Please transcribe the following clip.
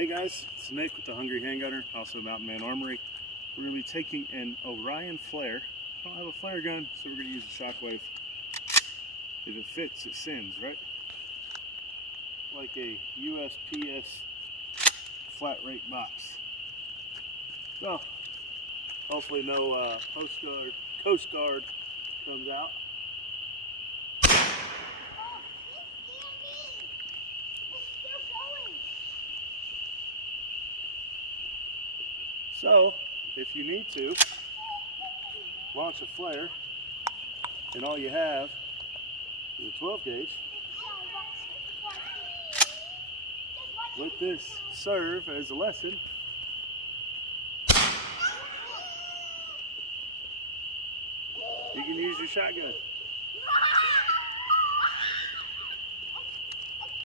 Hey guys, it's Nick with the Hungry Handgunner, also Mountain Man Armory. We're going to be taking an Orion flare. I don't have a flare gun, so we're going to use a shockwave. If it fits, it sends, right? Like a USPS flat rate box. So, hopefully no Coast Guard comes out. So, if you need to launch a flare and all you have is a 12 gauge, let this serve as a lesson. You can use your shotgun.